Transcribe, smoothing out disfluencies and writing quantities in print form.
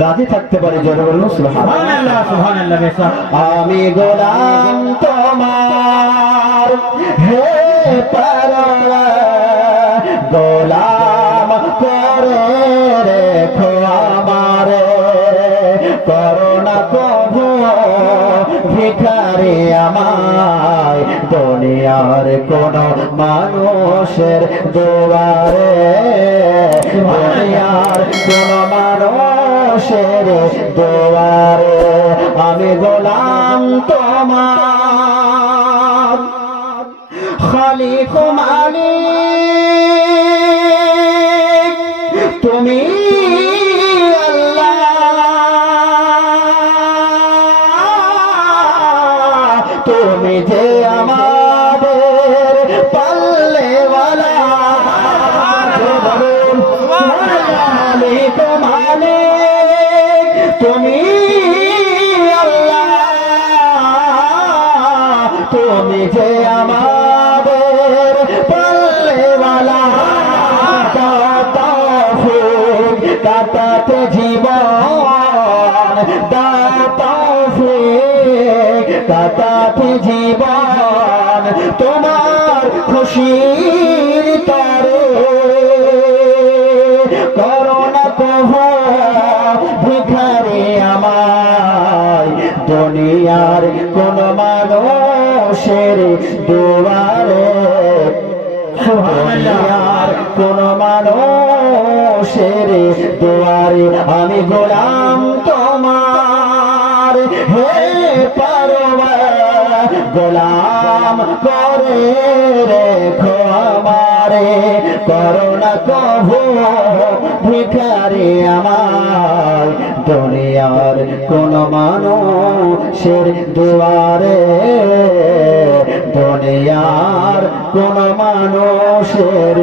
রাজি থাকতে পারি। জোরে বলুন সুবহানাল্লাহ সুবহানাল্লাহ। আমি গোলাম তোমার হে পরওয়ার, গোলাম করে রেখো আমারে, করোনা কভু ভিখারি আমায় দুনিয়ার কোন মানুষের দুয়ারে, দুনিয়ার কোন মানুষের দুয়ারে। আমি গোলাম তোমার, খালিক মালিক তুমি আল্লাহ, তুমি যে আমাদের পাল্লেওয়ালা। খালিক মালিক তুমি আল্লাহ, তুমি যে আমাদের পাল্লেওয়ালা। তৌফিক কাটাতে জীবন, তৌফিক কাটাতে জীবন তোমার খুশির তরে, করোনা কভু ভিখারি আমায় দুনিয়ার কোন মানুষের দুয়ারে, দুনিয়ার কোন মানুষের দুয়ারে। আমি গোলাম তোমার হে পরওয়ার, গোলাম করে রেখো আমারে, করোনা কভু ভিখারি আমায় দুনিয়ার কোন মানুষের দুয়ারে, দুনিয়ার কোন মানুষের